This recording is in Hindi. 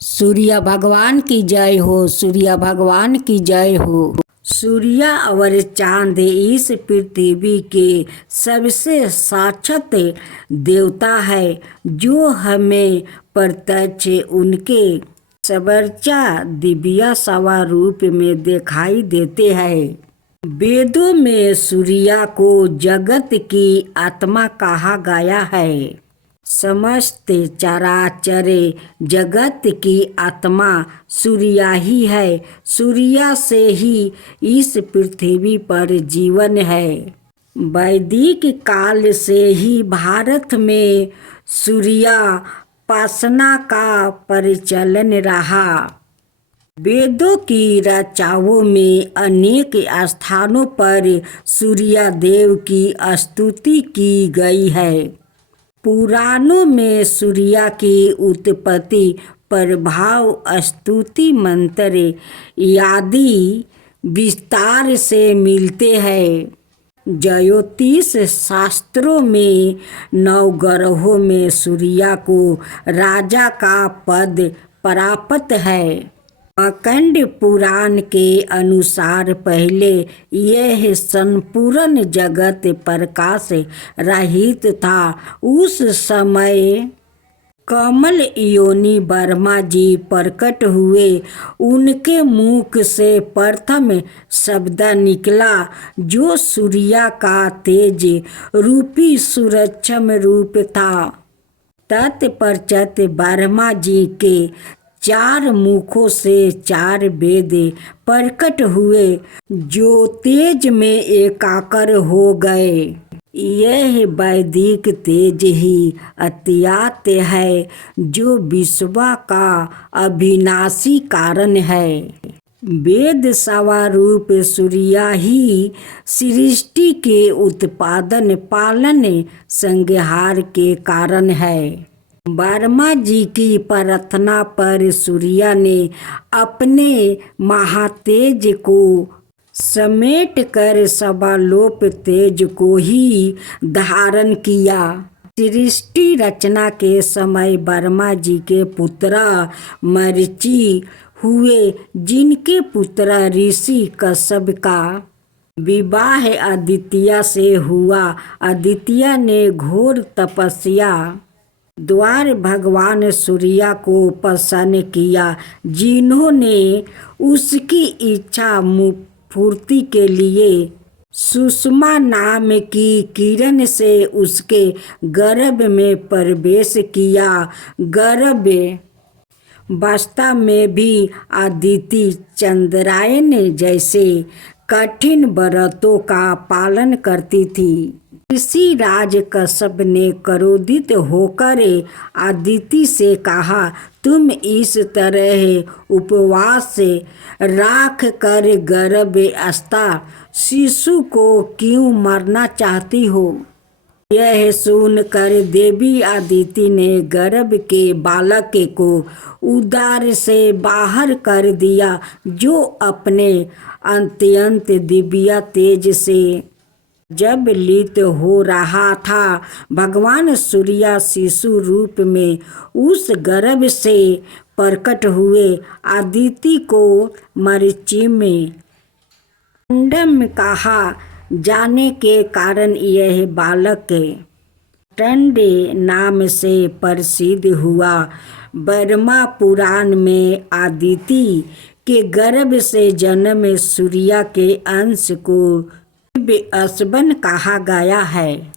सूर्य भगवान की जय हो, सूर्य भगवान की जय हो। सूर्य और चांद इस पृथ्वी के सबसे साक्षात देवता है, जो हमें प्रत्यक्ष उनके सर्वोच्च दिव्य स्वरूप में दिखाई देते हैं। वेदों में सूर्य को जगत की आत्मा कहा गया है। समस्त चराचर जगत की आत्मा सूर्य ही है। सूर्य से ही इस पृथ्वी पर जीवन है। वैदिक काल से ही भारत में सूर्योपासना का प्रचलन रहा। वेदों की रचनाओं में अनेक स्थानों पर सूर्य देव की स्तुति की गई है। पुराणों में सूर्य की उत्पत्ति प्रभाव, स्तुति मंत्र आदि विस्तार से मिलते हैं। ज्योतिष शास्त्रों में नवग्रहों में सूर्य को राजा का पद प्राप्त है। मार्कंड पुराण के अनुसार पहले यह संपूर्ण जगत प्रकाश रहित था। उस समय कमल योनि ब्रह्मा जी प्रकट हुए। उनके मुख से प्रथम शब्द निकला, जो सूर्य का तेज रूपी सूक्ष्म रूप था। तत्पश्चात ब्रह्मा जी के 4 मुखों से 4 वेद प्रकट हुए, जो तेज में एकाकार हो गए। यह वैदिक तेज ही अत्यात्म है, जो विश्व का अविनाशी कारण है। वेद स्वरूप सूर्य ही सृष्टि के उत्पादन, पालन, संहार के कारण है। ब्रह्मा जी की प्रार्थना पर सूर्य ने अपने महातेज को समेट कर सर्वलोक तेज को ही धारण किया। सृष्टि रचना के समय ब्रह्मा जी के पुत्र मरीचि हुए, जिनके पुत्र ऋषि कश्यप का विवाह आदित्य से हुआ। आदित्य ने घोर तपस्या द्वारा भगवान सूर्य को प्रसन्न किया, जिन्होंने उसकी इच्छा पूर्ति के लिए सुषमा नाम की किरण से उसके गर्भ में प्रवेश किया। गर्भ वास्तव में भी आदित्य चंद्रायन जैसे कठिन व्रतों का पालन करती थी। ऋषि राज कश्यप ने क्रोधित होकर आदित्य से कहा, तुम इस तरह उपवास राख कर गर्भस्थ शिशु को क्यों मारना चाहती हो? यह सुनकर देवी आदित्य ने गर्भ के बालक को उदर से बाहर कर दिया, जो अपने अत्यंत दिव्य तेज से जब लीत हो रहा था। भगवान सूर्य शिशु रूप में उस गर्भ से प्रकट हुए। आदित्य को मरीचि में टंडम कहा जाने के कारण यह बालक टंड नाम से प्रसिद्ध हुआ। ब्रह्मा पुराण में आदित्य के गर्भ से जन्म सूर्य के अंश को दिव्य स्वन कहा गया है।